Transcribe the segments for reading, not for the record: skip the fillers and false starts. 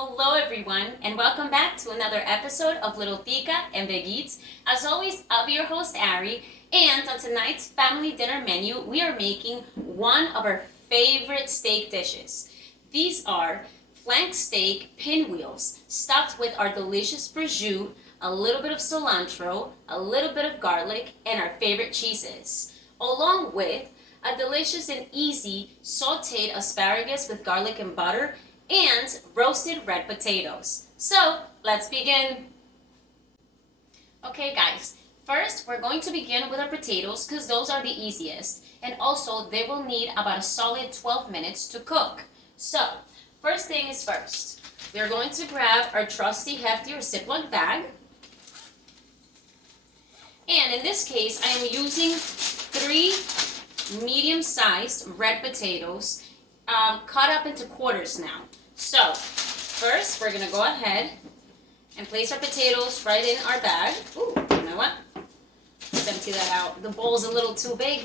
Hello everyone, and welcome back to another episode of Little Tica and Big Eats. As always, I'll be your host, Ari, and on tonight's family dinner menu, we are making one of our favorite steak dishes. These are flank steak pinwheels, stuffed with our delicious prosciutto, a little bit of cilantro, a little bit of garlic, and our favorite cheeses, along with a delicious and easy sauteed asparagus with garlic and butter, and roasted red potatoes. So, let's begin. Okay guys, first we're going to begin with our potatoes because those are the easiest, and also they will need about a solid 12 minutes to cook. So, first thing is first, we're going to grab our trusty hefty or Ziploc bag, and in this case I am using 3 medium-sized red potatoes cut up into quarters now. So, first we're going to go ahead and place our potatoes right in our bag. Ooh, you know what? Let's empty that out. The bowl's a little too big.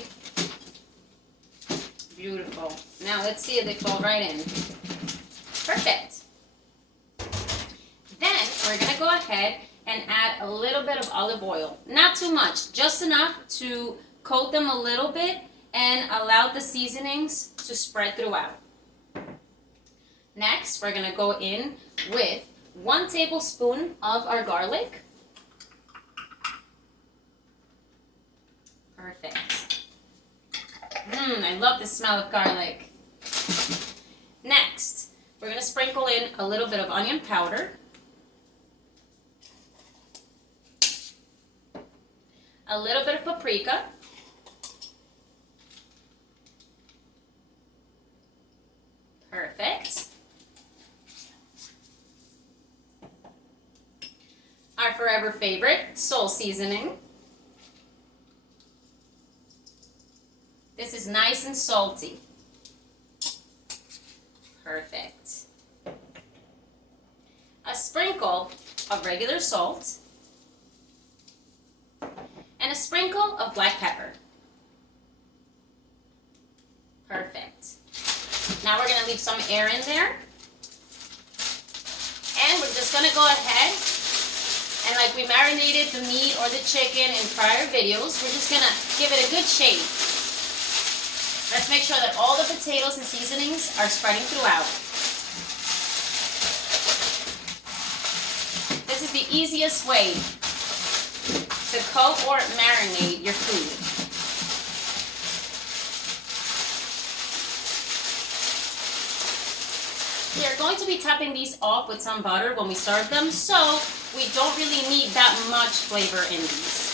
Beautiful. Now let's see if they fall right in. Perfect. Then we're going to go ahead and add a little bit of olive oil. Not too much, just enough to coat them a little bit and allow the seasonings to spread throughout. Next, we're going to go in with 1 tablespoon of our garlic. Perfect. I love the smell of garlic. Next, we're going to sprinkle in a little bit of onion powder, a little bit of paprika, perfect. Our forever favorite, salt seasoning. This is nice and salty. Perfect. A sprinkle of regular salt. And a sprinkle of black pepper. Perfect. Now we're going to leave some air in there. And we're just going to go ahead and like we marinated the meat or the chicken in prior videos, we're just going to give it a good shake. Let's make sure that all the potatoes and seasonings are spreading throughout. This is the easiest way to coat or marinate your food. We are going to be topping these off with some butter when we serve them, so we don't really need that much flavor in these.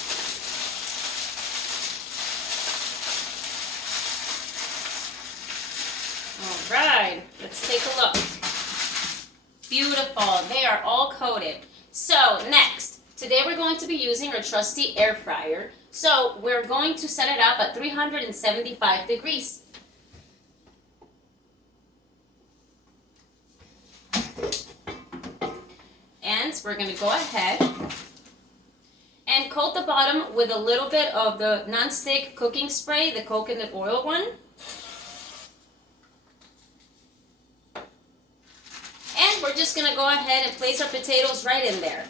Alright, let's take a look. Beautiful, they are all coated. So next, today we're going to be using our trusty air fryer. So we're going to set it up at 375 degrees. And we're going to go ahead and coat the bottom with a little bit of the non-stick cooking spray, the coconut oil one. And we're just going to go ahead and place our potatoes right in there.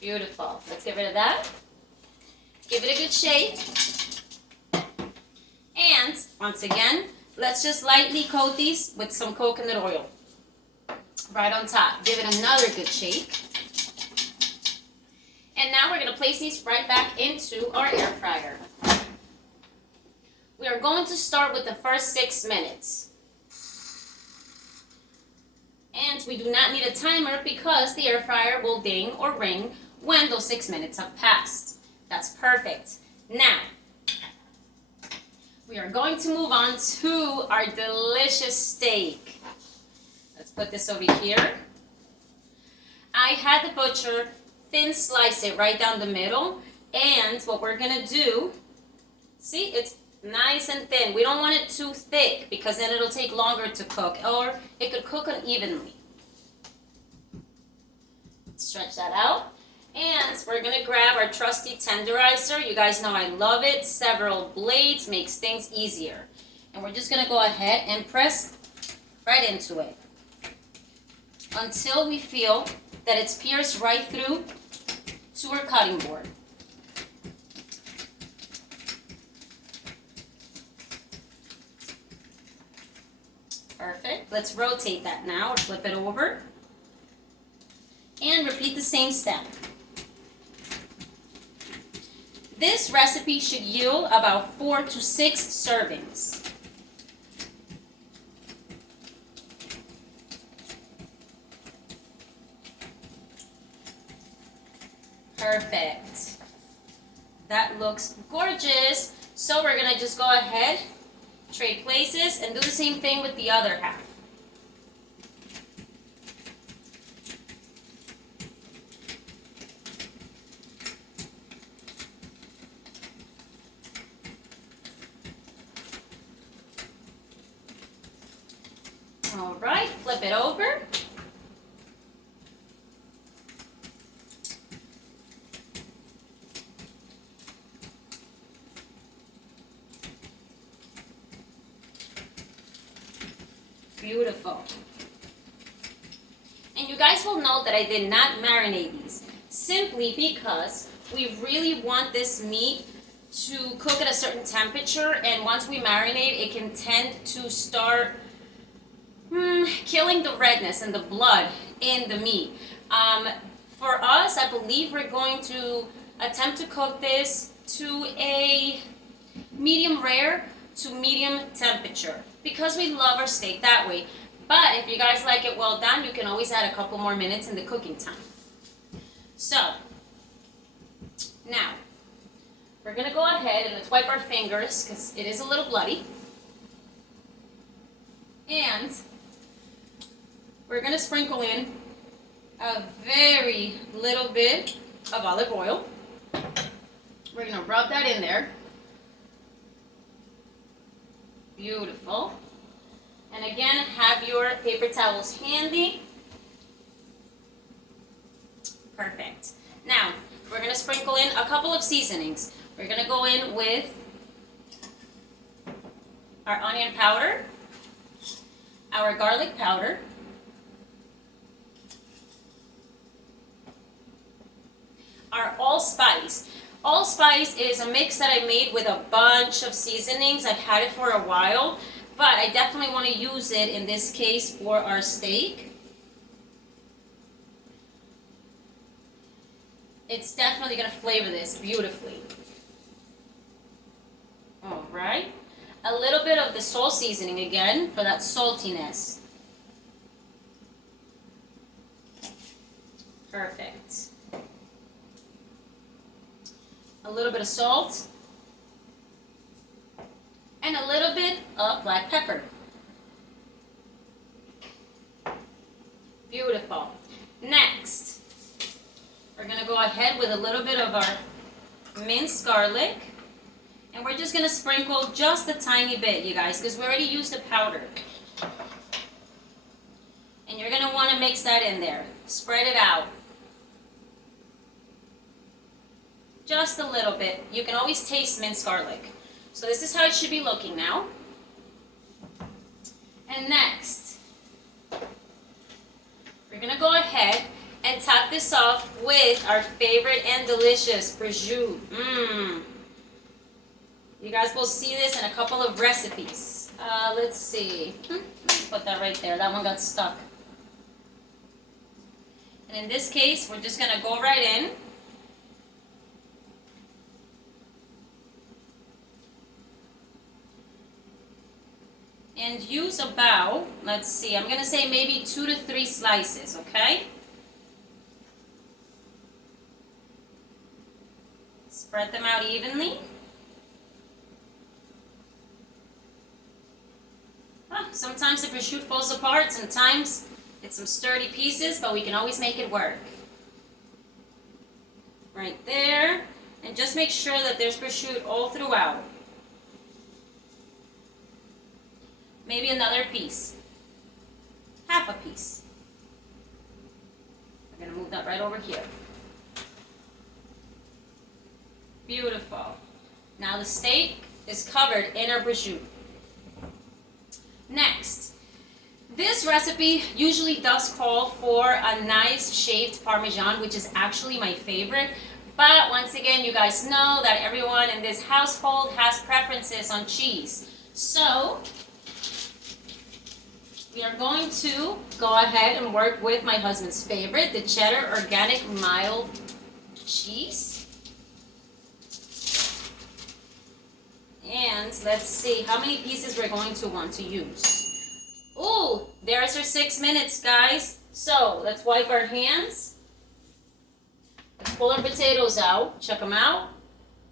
Beautiful. Let's get rid of that. Give it a good shake. And once again, let's just lightly coat these with some coconut oil right on top. Give it another good shake. And now we're going to place these right back into our air fryer. We are going to start with the first 6 minutes. And we do not need a timer because the air fryer will ding or ring when those 6 minutes have passed. That's perfect. Now, we are going to move on to our delicious steak. Let's put this over here. I had the butcher thin slice it right down the middle. And what we're going to do, see, it's nice and thin. We don't want it too thick because then it'll take longer to cook, or it could cook unevenly. Stretch that out. And we're going to grab our trusty tenderizer. You guys know I love it. Several blades makes things easier. And we're just gonna go ahead and press right into it until we feel that it's pierced right through to our cutting board. Perfect. Let's rotate that now or flip it over. And repeat the same step. This recipe should yield about 4 to 6 servings. Perfect. That looks gorgeous. So we're gonna just go ahead, trade places, and do the same thing with the other half. All right, flip it over. Beautiful. And you guys will note that I did not marinate these, simply because we really want this meat to cook at a certain temperature, and once we marinate, it can tend to start killing the redness and the blood in the meat. For us, I believe we're going to attempt to cook this to a medium rare to medium temperature because we love our steak that way. But if you guys like it well done, you can always add a couple more minutes in the cooking time. So, now, we're going to go ahead and let's wipe our fingers because it is a little bloody. And we're going to sprinkle in a very little bit of olive oil. We're going to rub that in there. Beautiful. And again, have your paper towels handy. Perfect. Now, we're going to sprinkle in a couple of seasonings. We're going to go in with our onion powder, our garlic powder, our allspice. Allspice is a mix that I made with a bunch of seasonings. I've had it for a while, but I definitely want to use it in this case for our steak. It's definitely going to flavor this beautifully. All right. A little bit of the salt seasoning again for that saltiness. Perfect. A little bit of salt. And a little bit of black pepper. Beautiful. Next, we're going to go ahead with a little bit of our minced garlic. And we're just going to sprinkle just a tiny bit, you guys, because we already used the powder. And you're going to want to mix that in there. Spread it out. Just a little bit. You can always taste minced garlic. So this is how it should be looking now. And next, we're going to go ahead and top this off with our favorite and delicious prosciutto. You guys will see this in a couple of recipes. Let's see. Put that right there. That one got stuck. And in this case, we're just going to go right in. And use about, let's see, I'm going to say maybe 2 to 3 slices, okay? Spread them out evenly. Sometimes the prosciutto falls apart, sometimes it's some sturdy pieces, but we can always make it work. Right there. And just make sure that there's prosciutto all throughout. Maybe another piece. Half a piece. We're going to move that right over here. Beautiful. Now the steak is covered in our prosciutto. This recipe usually does call for a nice shaved Parmesan, which is actually my favorite. But once again, you guys know that everyone in this household has preferences on cheese. So we are going to go ahead and work with my husband's favorite, the cheddar organic mild cheese. And let's see how many pieces we're going to want to use. Ooh, there's our 6 minutes, guys. So let's wipe our hands. Let's pull our potatoes out. Check them out.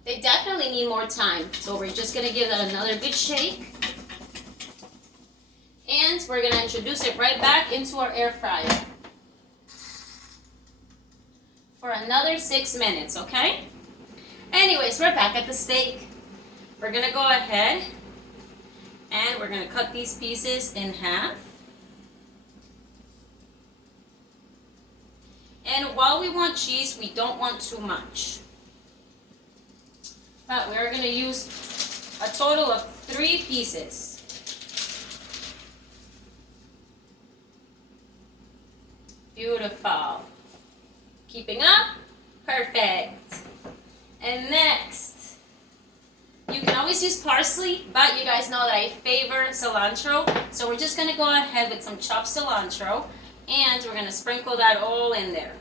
They definitely need more time. So we're just going to give that another good shake. And we're going to introduce it right back into our air fryer for another 6 minutes, okay? Anyways, we're back at the steak. We're going to go ahead and we're going to cut these pieces in half. And while we want cheese, we don't want too much. But we're going to use a total of 3 pieces. Beautiful. Keeping up? Perfect. And next, you can always use parsley, but you guys know that I favor cilantro. So we're just going to go ahead with some chopped cilantro, and we're going to sprinkle that all in there.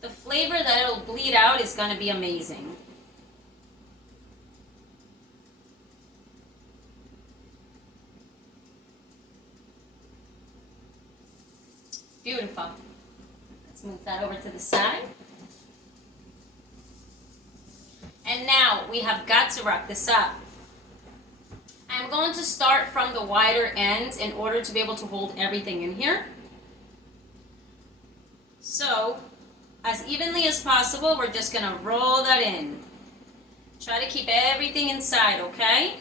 The flavor that it'll bleed out is going to be amazing. Beautiful. Let's move that over to the side. And now we have got to wrap this up. I'm going to start from the wider end in order to be able to hold everything in here. So, as evenly as possible, we're just going to roll that in. Try to keep everything inside, okay?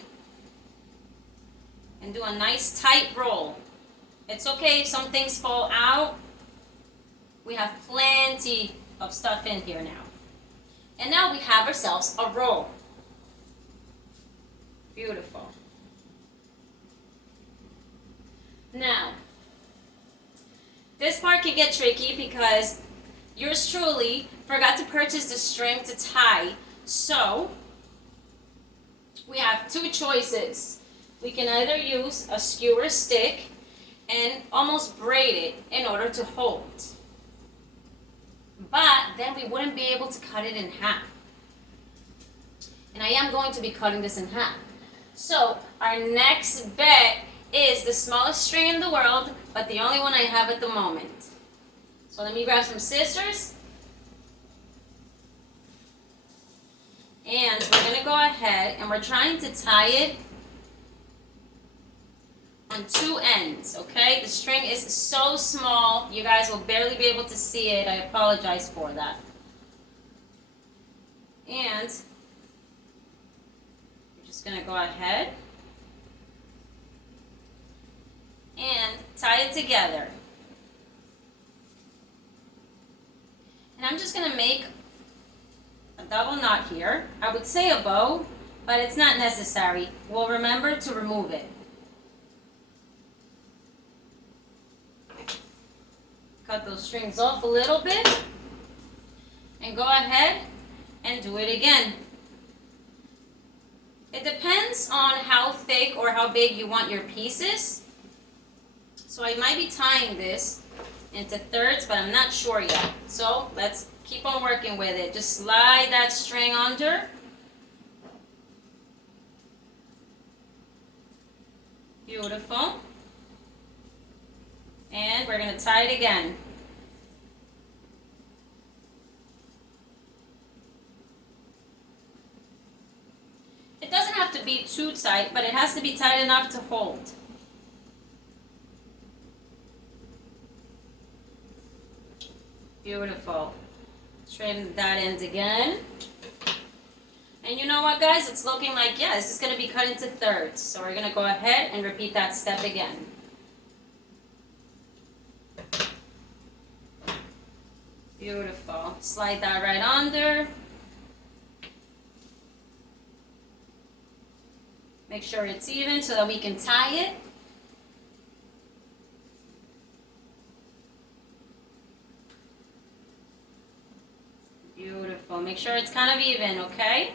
And do a nice tight roll. It's okay if some things fall out. We have plenty of stuff in here now. And now we have ourselves a roll. Beautiful. Now, this part can get tricky because yours truly forgot to purchase the string to tie. So, we have 2 choices. We can either use a skewer stick and almost braid it in order to hold. But then we wouldn't be able to cut it in half. And I am going to be cutting this in half. So our next bet is the smallest string in the world, but the only one I have at the moment. So let me grab some scissors. And we're going to go ahead and we're trying to tie it on 2 ends, okay? The string is so small, you guys will barely be able to see it. I apologize for that. And we're just going to go ahead and tie it together. And I'm just going to make a double knot here. I would say a bow, but it's not necessary. We'll remember to remove it. Cut those strings off a little bit and go ahead and do it again. It depends on how thick or how big you want your pieces. So I might be tying this into thirds, but I'm not sure yet. So let's keep on working with it. Just slide that string under. Beautiful. And we're going to tie it again. It doesn't have to be too tight, but it has to be tight enough to hold. Beautiful. Straighten that end again. And you know what, guys? It's looking like, yeah, this is going to be cut into thirds. So we're going to go ahead and repeat that step again. Beautiful. Slide that right under. Make sure it's even so that we can tie it. Make sure it's kind of even, okay?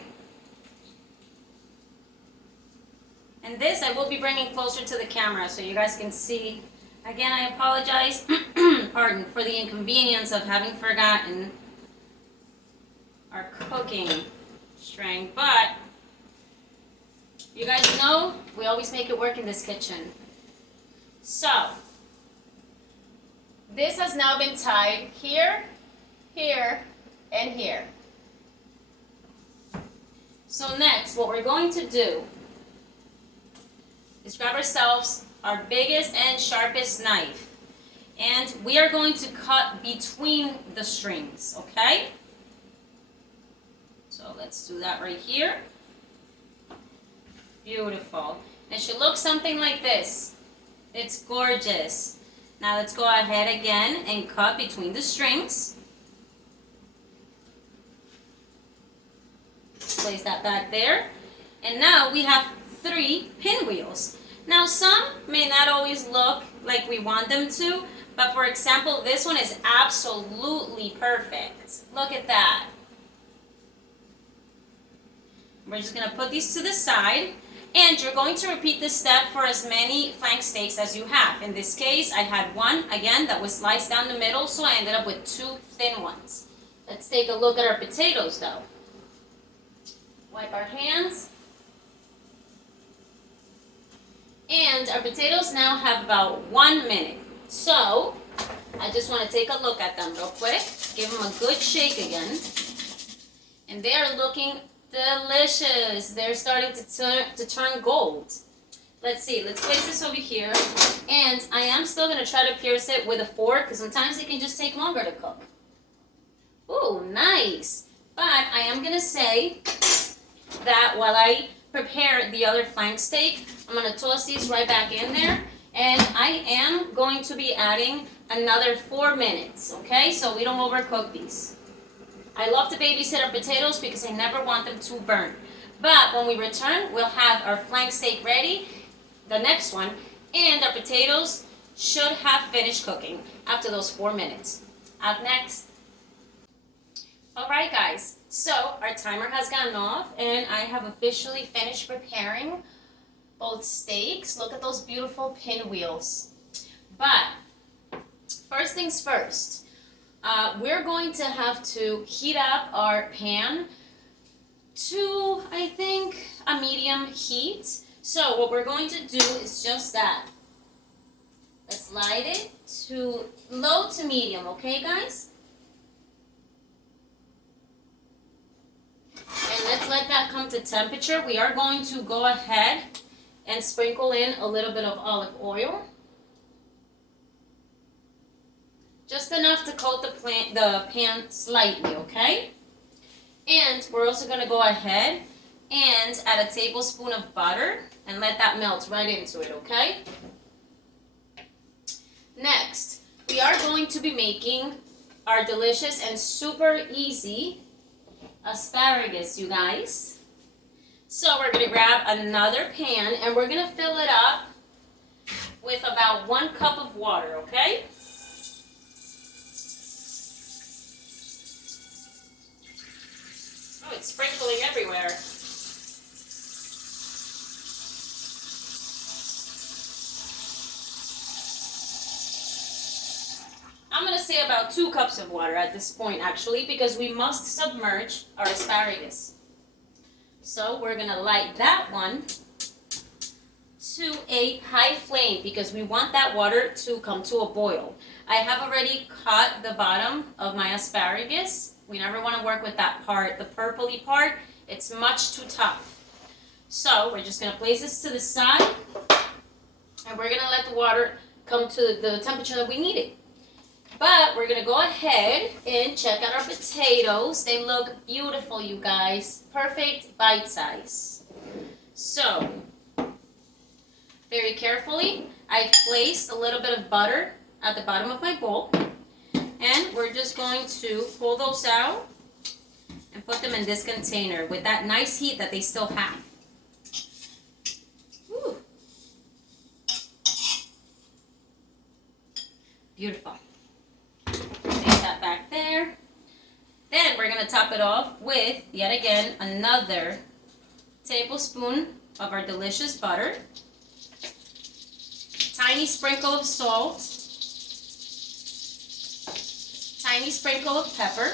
And this I will be bringing closer to the camera so you guys can see. Again, I apologize, pardon, for the inconvenience of having forgotten our cooking string, but you guys know we always make it work in this kitchen. So, this has now been tied here, here, and here. So next, what we're going to do is grab ourselves our biggest and sharpest knife, and we are going to cut between the strings, okay? So let's do that right here. Beautiful. It should look something like this. It's gorgeous. Now let's go ahead again and cut between the strings. Place that back there. And now we have 3 pinwheels. Now some may not always look like we want them to, but for example, this one is absolutely perfect. Look at that. We're just going to put these to the side, and you're going to repeat this step for as many flank steaks as you have. In this case, I had one, again, that was sliced down the middle, so I ended up with 2 thin ones. Let's take a look at our potatoes, though. Wipe our hands. And our potatoes now have about 1 minute. So, I just want to take a look at them real quick. Give them a good shake again. And they are looking delicious. They're starting to turn gold. Let's see. Let's place this over here. And I am still going to try to pierce it with a fork, because sometimes it can just take longer to cook. Ooh, nice. But I am going to say that while I prepare the other flank steak, I'm going to toss these right back in there. And I am going to be adding another 4 minutes, okay? So we don't overcook these. I love to babysit our potatoes because I never want them to burn. But when we return, we'll have our flank steak ready, the next one, and our potatoes should have finished cooking after those 4 minutes. Up next. Alright guys, so our timer has gone off and I have officially finished preparing both steaks. Look at those beautiful pinwheels. But first things first, we're going to have to heat up our pan to, I think, a medium heat. So what we're going to do is just that. Let's slide it to low to medium, okay guys? And let's let that come to temperature. We are going to go ahead and sprinkle in a little bit of olive oil. Just enough to coat the pan slightly, okay? And we're also going to go ahead and add a tablespoon of butter and let that melt right into it, okay? Next, we are going to be making our delicious and super easy asparagus, you guys. So we're going to grab another pan and we're going to fill it up with about 1 cup of water, okay? Oh, it's sprinkling everywhere. I'm going to say about 2 cups of water at this point, actually, because we must submerge our asparagus. So we're going to light that one to a high flame because we want that water to come to a boil. I have already cut the bottom of my asparagus. We never want to work with that part, the purpley part. It's much too tough. So we're just going to place this to the side and we're going to let the water come to the temperature that we need it. But we're going to go ahead and check out our potatoes. They look beautiful, you guys. Perfect bite size. So, very carefully, I placed a little bit of butter at the bottom of my bowl. And we're just going to pull those out and put them in this container with that nice heat that they still have. Woo. Beautiful. Back there. Then we're going going to top it off with, yet again, another tablespoon of our delicious butter. Tiny sprinkle of salt. Tiny sprinkle of pepper.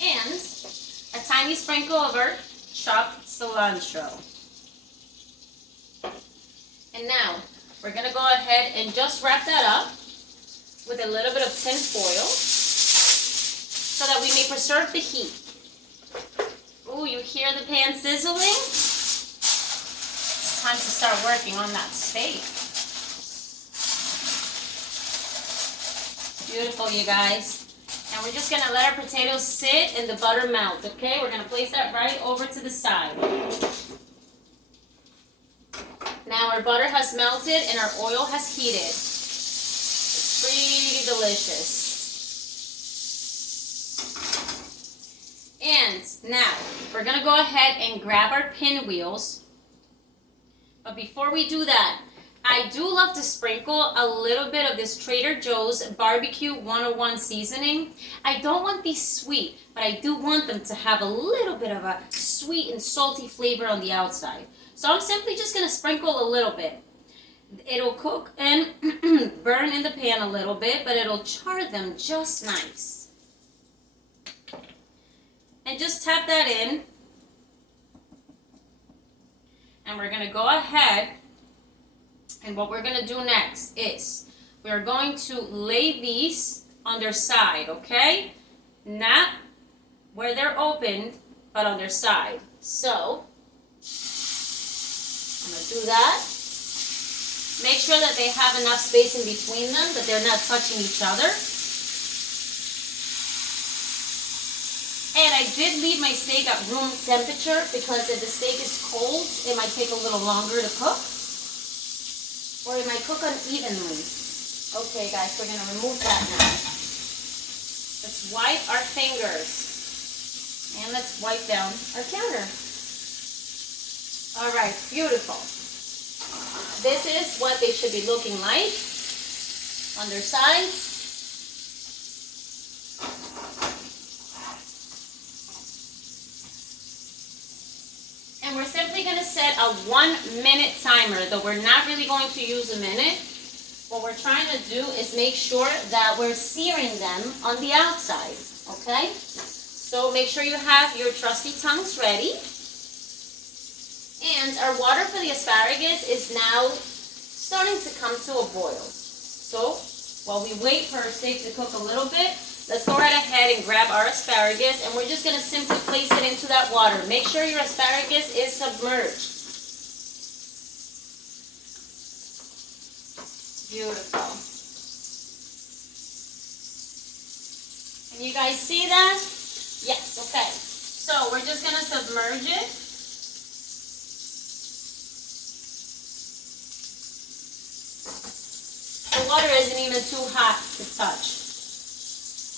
And a tiny sprinkle of our chopped cilantro. And now, we're going to go ahead and just wrap that up with a little bit of tin foil so that we may preserve the heat. Ooh, you hear the pan sizzling? It's time to start working on that steak. Beautiful, you guys. And we're just going to let our potatoes sit and the butter melt, okay? We're going to place that right over to the side. Now our butter has melted and our oil has heated. It's pretty delicious. And now we're going to go ahead and grab our pinwheels. But before we do that, I do love to sprinkle a little bit of this Trader Joe's Barbecue 101 seasoning. I don't want these sweet, but I do want them to have a little bit of a sweet and salty flavor on the outside. So I'm simply just going to sprinkle a little bit. It'll cook and burn in the pan a little bit, but it'll char them just nice. And just tap that in. And we're going to go ahead. And what we're going to do next is we're going to lay these on their side, okay? Not where they're opened, but on their side. So, I'm going to do that. Make sure that they have enough space in between them, that they're not touching each other. And I did leave my steak at room temperature because if the steak is cold, it might take a little longer to cook. Or it might cook unevenly. Okay, guys, we're going to remove that now. Let's wipe our fingers. And let's wipe down our counter. All right, beautiful. This is what they should be looking like on their sides. And we're simply going to set a 1-minute timer, though we're not really going to use a minute. What we're trying to do is make sure that we're searing them on the outside, okay? So make sure you have your trusty tongs ready. And our water for the asparagus is now starting to come to a boil. So while we wait for our steak to cook a little bit, let's go right ahead and grab our asparagus, and we're just going to simply place it into that water. Make sure your asparagus is submerged. Beautiful. Can you guys see that? Yes, okay. So we're just going to submerge it. The water isn't even too hot to touch.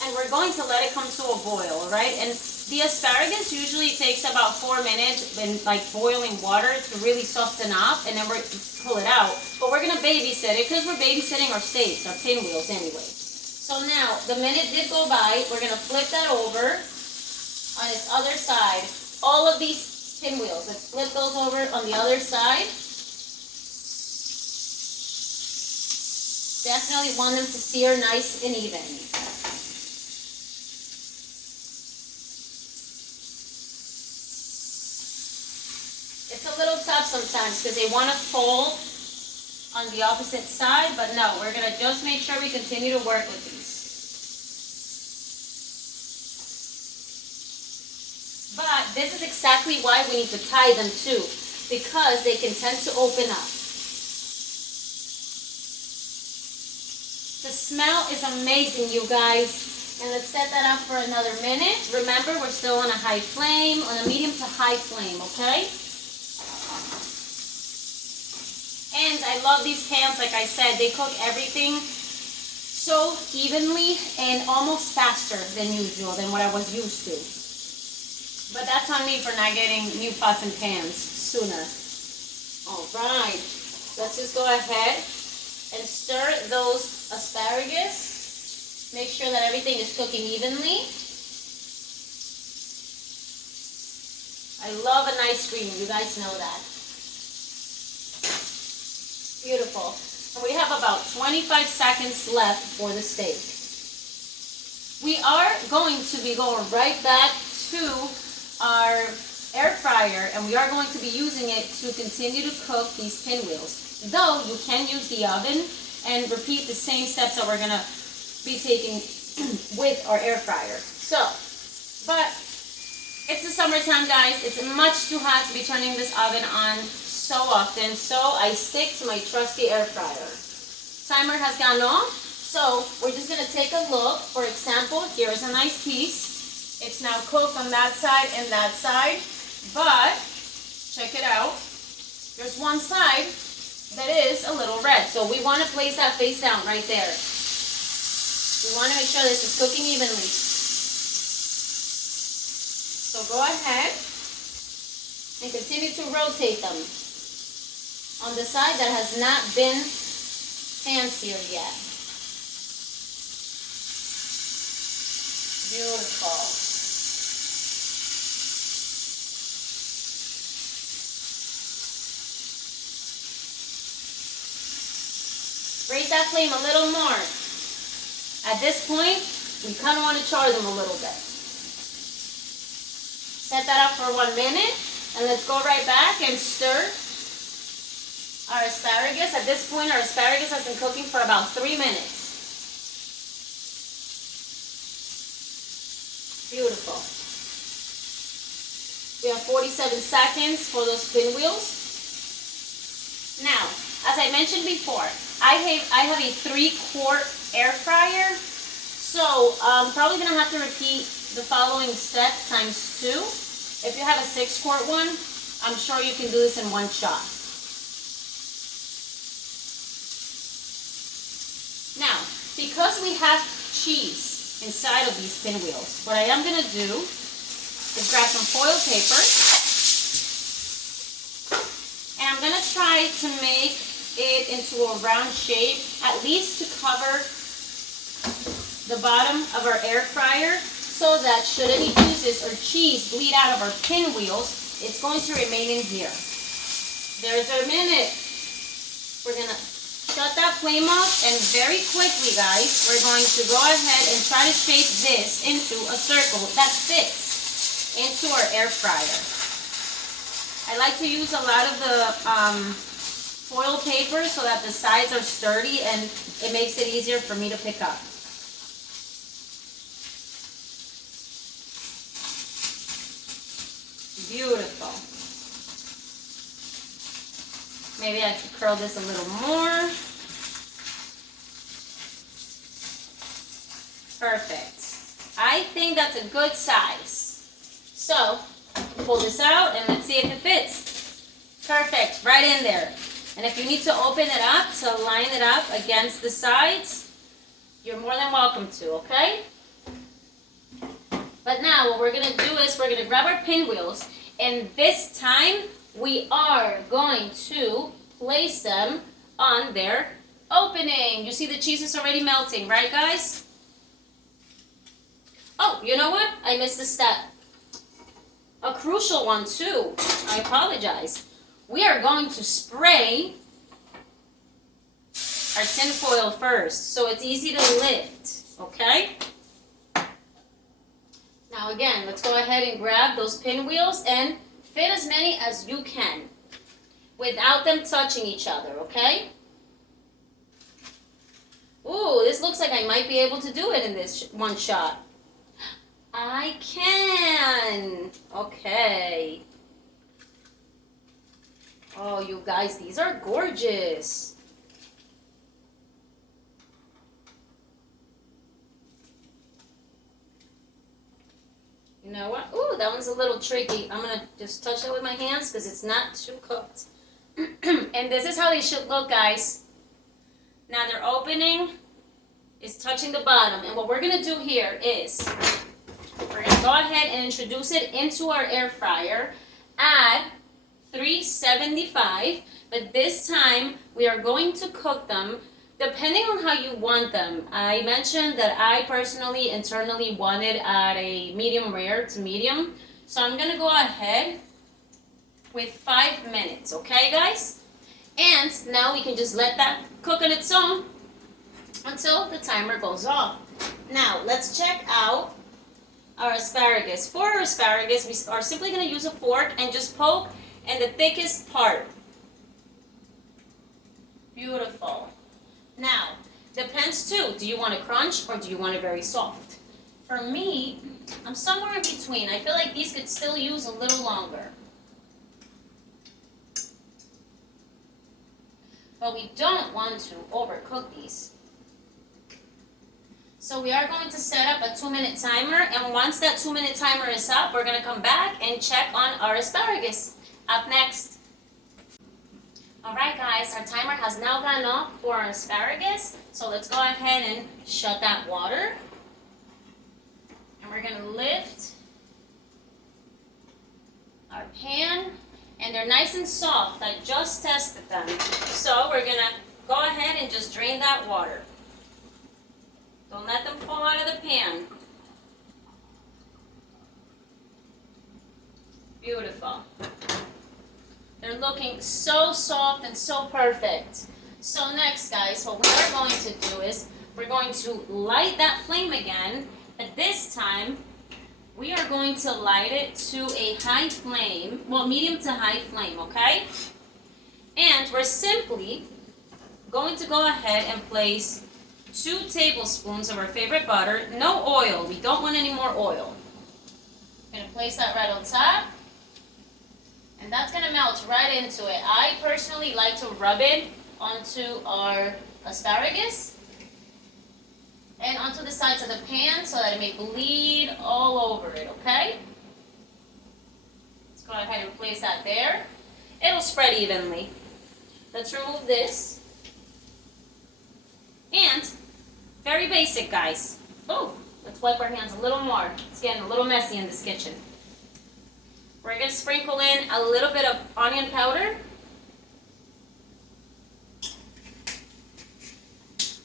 And we're going to let it come to a boil, all right? And the asparagus usually takes about 4 minutes in like boiling water to really soften up, and then we're pull it out. But we're gonna babysit it because we're babysitting our steaks, our pinwheels anyway. So now the minute did go by, we're gonna flip that over on its other side. All of these pinwheels, let's flip those over on the other side. Definitely want them to sear nice and even. It's a little tough sometimes because they want to fall on the opposite side, but no, we're going to just make sure we continue to work with these. But this is exactly why we need to tie them too, because they can tend to open up. The smell is amazing, you guys. And let's set that up for another minute. Remember, we're still on a high flame, on a medium to high flame, okay? And I love these pans, like I said, they cook everything so evenly and almost faster than usual, than what I was used to. But that's on me for not getting new pots and pans sooner. All right, let's just go ahead and stir those asparagus Make sure that everything is cooking evenly. I love an ice cream, you guys know that. Beautiful. And we have about 25 seconds left for the steak. We are going to be going right back to our air fryer, and we are going to be using it to continue to cook these pinwheels. Though you can use the oven and repeat the same steps that we're gonna be taking with our air fryer. So, but it's the summertime, guys. It's much too hot to be turning this oven on so often, so I stick to my trusty air fryer. Timer has gone off, so we're just gonna take a look. For example, here is a nice piece. It's now cooked on that side and that side, but check it out. There's one side that is a little red, so we want to place that face down right there. We want to make sure this is cooking evenly. So go ahead and continue to rotate them on the side that has not been pan-seared yet. Beautiful. Raise that flame a little more. At this point, we kind of want to char them a little bit. Set that up for 1 minute, and let's go right back and stir our asparagus. At this point, our asparagus has been cooking for about 3 minutes. Beautiful. We have 47 seconds for those pinwheels. Now, as I mentioned before, I have a 3-quart air fryer, so I'm probably going to have to repeat the following step times 2. If you have a 6-quart one, I'm sure you can do this in one shot. Now, because we have cheese inside of these pinwheels, what I am going to do is grab some foil paper, and I'm going to try to make it into a round shape, at least to cover the bottom of our air fryer, so that should any juices or cheese bleed out of our pinwheels, it's going to remain in here. There's our minute. We're going to shut that flame off, and very quickly, guys, we're going to go ahead and try to shape this into a circle that fits into our air fryer. I like to use a lot of the foil paper so that the sides are sturdy and it makes it easier for me to pick up. Beautiful. Maybe I could curl this a little more. Perfect. I think that's a good size. So, pull this out and let's see if it fits. Perfect, right in there. And if you need to open it up to line it up against the sides, you're more than welcome to, okay? But now what we're going to do is we're going to grab our pinwheels, and this time we are going to place them on their opening. You see the cheese is already melting, right, guys? Oh, you know what? I missed a step. A crucial one too. I apologize. We are going to spray our tin foil first, so it's easy to lift, okay? Now again, let's go ahead and grab those pinwheels and fit as many as you can without them touching each other, okay? Ooh, this looks like I might be able to do it in this one shot. I can. Okay. Oh, you guys, these are gorgeous. You know what? Ooh, that one's a little tricky. I'm going to just touch it with my hands because it's not too cooked. And this is how they should look, guys. Now their opening is touching the bottom. And what we're going to do here is we're going to go ahead and introduce it into our air fryer at 375. But this time we are going to cook them Depending on how you want them. I mentioned that I personally internally want it at a medium rare to medium. So I'm gonna go ahead with 5 minutes, okay guys? And now we can just let that cook on its own until the timer goes off. Now let's check out our asparagus. For our asparagus, we are simply gonna use a fork and just poke in the thickest part. Beautiful. Now, depends too. Do you want it crunch or do you want it very soft? For me, I'm somewhere in between. I feel like these could still use a little longer. But we don't want to overcook these. So we are going to set up a 2-minute timer, and once that 2-minute timer is up, we're going to come back and check on our asparagus. Up next. Alright guys, our timer has now gone off for our asparagus, so let's go ahead and shut that water. And we're going to lift our pan, and they're nice and soft. I just tested them. So we're going to go ahead and just drain that water. Don't let them fall out of the pan. Beautiful. They're looking so soft and so perfect. So next, guys, what we are going to do is we're going to light that flame again. But this time, we are going to light it to a high flame, well, medium to high flame, okay? And we're simply going to go ahead and place 2 tablespoons of our favorite butter. No oil. We don't want any more oil. I'm going to place that right on top. And that's going to melt right into it. I personally like to rub it onto our asparagus and onto the sides of the pan so that it may bleed all over it, okay? Let's go ahead and place that there. It'll spread evenly. Let's remove this. And very basic, guys. Oh, let's wipe our hands a little more. It's getting a little messy in this kitchen. We're going to sprinkle in a little bit of onion powder.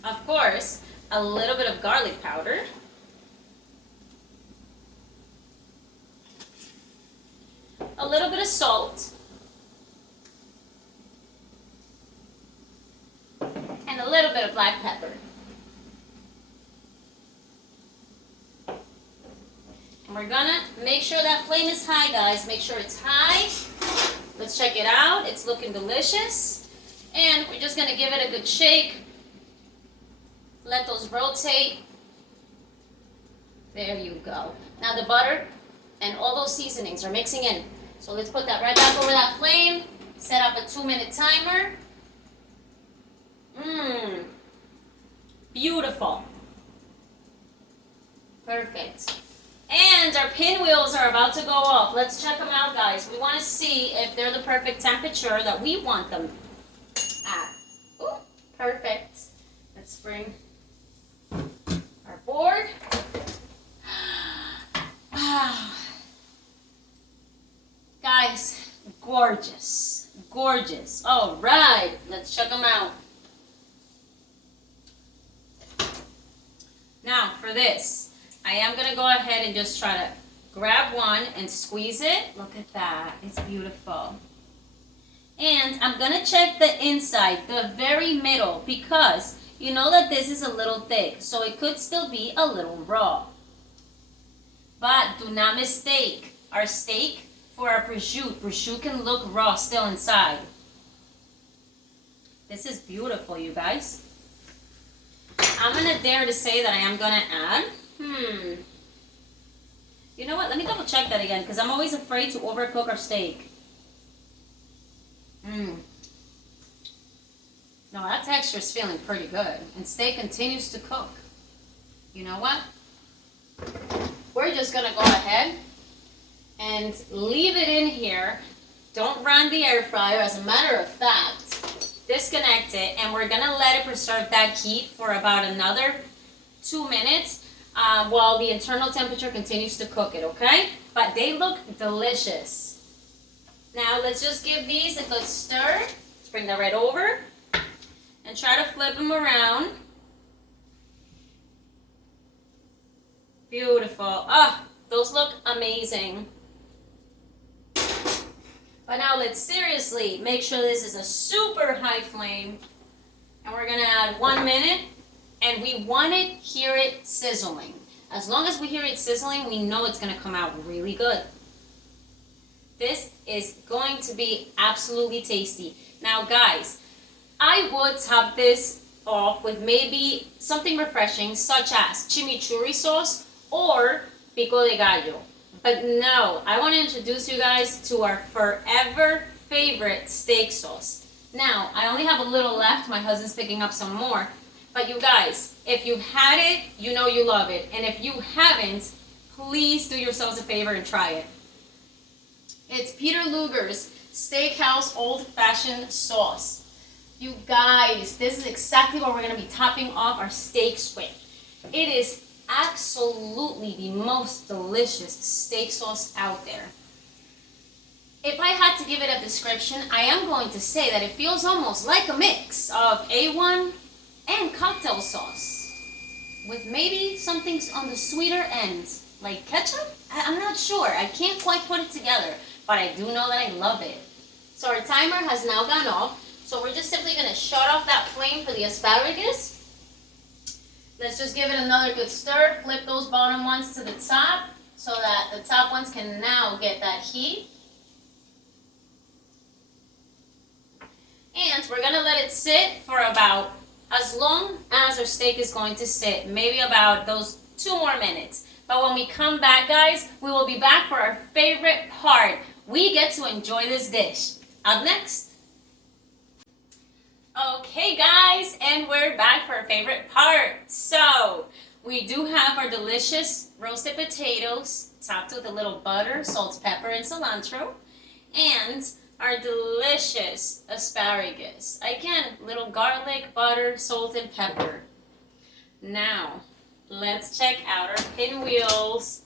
Of course, a little bit of garlic powder. A little bit of salt. And a little bit of black pepper. And we're gonna make sure that flame is high, guys. Make sure it's high. Let's check it out. It's looking delicious. And we're just gonna give it a good shake. Let those rotate. There you go. Now the butter and all those seasonings are mixing in. So let's put that right back over that flame. Set up a 2-minute timer. Beautiful. Perfect. And our pinwheels are about to go off. Let's check them out, guys. We want to see if they're the perfect temperature that we want them at. Ooh, perfect. Let's bring our board. Wow. Guys, gorgeous. Gorgeous. All right, let's check them out. Now, for this, I am going to go ahead and just try to grab one and squeeze it. Look at that. It's beautiful. And I'm going to check the inside, the very middle, because you know that this is a little thick, so it could still be a little raw. But do not mistake our steak for our prosciutto. Prosciutto can look raw still inside. This is beautiful, you guys. I'm going to dare to say that I am going to add, you know what? Let me double check that again, because I'm always afraid to overcook our steak. No, that texture is feeling pretty good. And steak continues to cook. You know what? We're just going to go ahead and leave it in here. Don't run the air fryer. As a matter of fact, disconnect it, and we're going to let it preserve that heat for about another 2 minutes while the internal temperature continues to cook it, okay? But they look delicious. Now let's just give these a good stir. Let's bring that right over. and try to flip them around. Beautiful. Ah, those look amazing. But now let's seriously make sure this is a super high flame. And we're gonna add 1 minute, and we want to hear it sizzling. As long as we hear it sizzling, we know it's gonna come out really good. This is going to be absolutely tasty. Now guys, I would top this off with maybe something refreshing such as chimichurri sauce or pico de gallo. But no, I want to introduce you guys to our forever favorite steak sauce. Now, I only have a little left. My husband's picking up some more. But you guys, if you've had it, you know you love it. And if you haven't, please do yourselves a favor and try it. It's Peter Luger's Steakhouse Old Fashioned Sauce. You guys, this is exactly what we're going to be topping off our steaks with. It is absolutely the most delicious steak sauce out there. If I had to give it a description, I am going to say that it feels almost like a mix of A1 and cocktail sauce, with maybe something on the sweeter end, like ketchup? I'm not sure. I can't quite put it together, but I do know that I love it. So our timer has now gone off, so we're just simply going to shut off that flame for the asparagus. Let's just give it another good stir. Flip those bottom ones to the top so that the top ones can now get that heat. And we're going to let it sit for about as long as our steak is going to sit, maybe about those 2 more minutes. But when we come back, guys, we will be back for our favorite part. We get to enjoy this dish. Up next. Okay, guys, and we're back for our favorite part. So, we do have our delicious roasted potatoes topped with a little butter, salt, pepper, and cilantro. And our delicious asparagus. Again, little garlic, butter, salt, and pepper. Now, let's check out our pinwheels.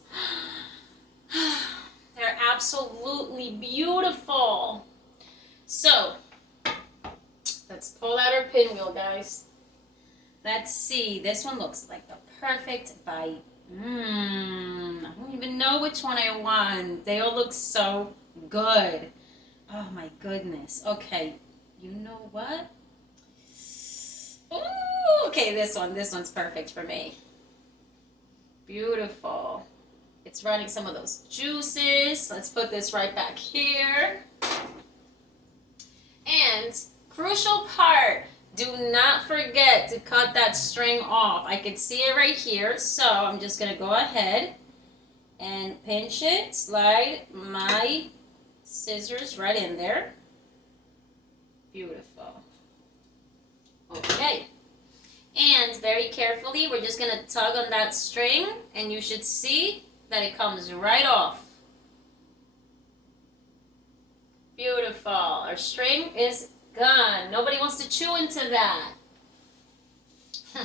They're absolutely beautiful. So, let's pull out our pinwheel, guys. Let's see. This one looks like the perfect bite. I don't even know which one I want. They all look so good. Oh my goodness. Okay. You know what? Ooh, okay, this one's perfect for me. Beautiful. It's running some of those juices. Let's put this right back here. And crucial part, do not forget to cut that string off. I can see it right here, so I'm just going to go ahead and pinch it, slide my scissors right in there. Beautiful. Okay. And very carefully, we're just going to tug on that string, and you should see that it comes right off. Beautiful. Our string is gone. Nobody wants to chew into that.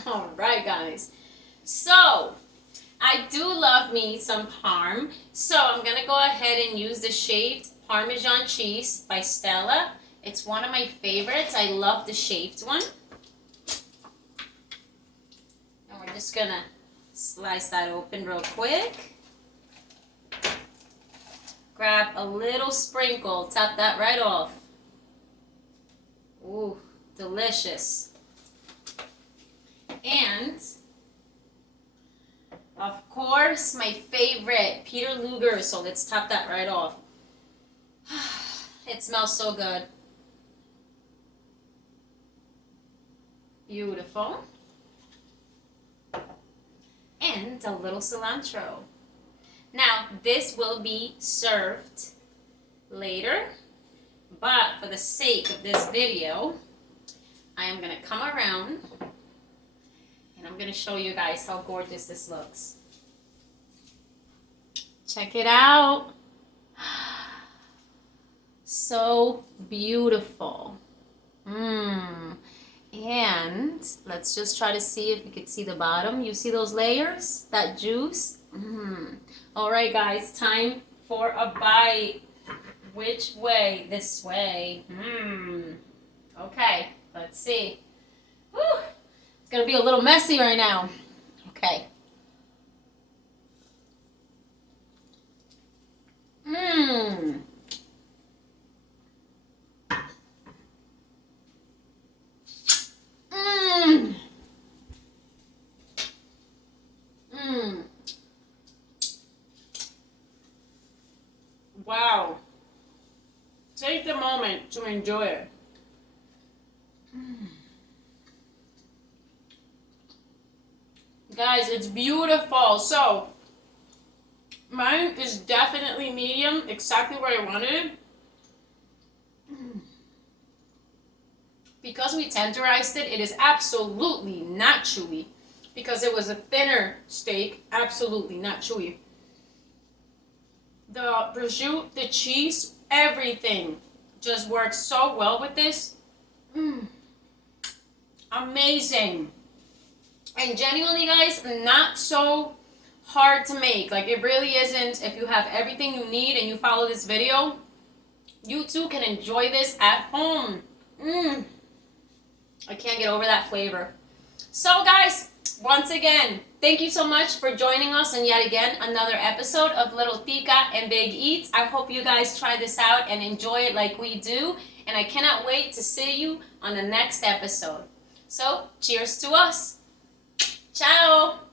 All right, guys. So, I do love me some parm. So, I'm going to go ahead and use the shaved Parmesan cheese by Stella. It's one of my favorites. I love the shaved one. And we're just going to slice that open real quick. Grab a little sprinkle. Tap that right off. Ooh, delicious. And, of course, my favorite, Peter Luger. So let's top that right off. It smells so good. Beautiful. And a little cilantro. Now, this will be served later, but for the sake of this video, I am going to come around and I'm going to show you guys how gorgeous this looks. Check it out. So beautiful. And let's just try to see if we could see the bottom. You see those layers? That juice? All right, guys, time for a bite. Which way? This way. Okay, let's see. Whew. It's gonna be a little messy right now. Okay. Mmm. Mmm. Mmm. Wow. Take the moment to enjoy it. Guys, it's beautiful. So, mine is definitely medium, exactly where I wanted it. Because we tenderized it, it is absolutely not chewy. Because it was a thinner steak, absolutely not chewy. The prosciutto, the cheese, everything just works so well with this. Amazing. And genuinely, guys, not so hard to make. Like, it really isn't. If you have everything you need and you follow this video, you too can enjoy this at home. I can't get over that flavor. So, guys, once again, thank you so much for joining us on yet again another episode of Little Tica and Big Eats. I hope you guys try this out and enjoy it like we do. And I cannot wait to see you on the next episode. So, cheers to us. Ciao!